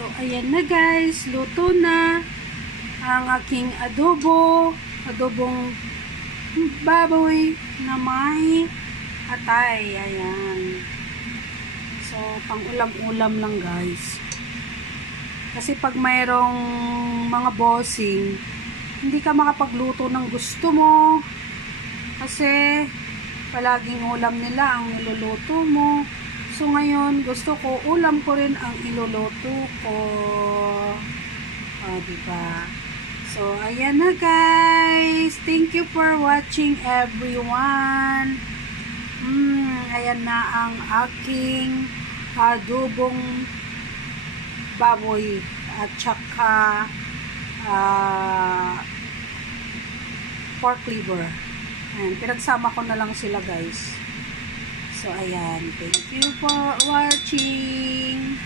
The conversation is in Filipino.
So, ayan na guys, luto na ang aking adobong baboy na may atay. Ayan. So, pang ulam-ulam lang guys. Kasi pag mayroong mga bossing, hindi ka makapagluto ng gusto mo. Kasi palaging ulam nila ang niluluto mo. So ngayon, gusto ko, ulam ko rin ang iluluto ko. Diba? So, ayan na guys. Thank you for watching everyone. Ayan na ang aking adobong baboy at saka pork liver. Ayan, pinagsama ko na lang sila guys. So, ayan. Thank you for watching.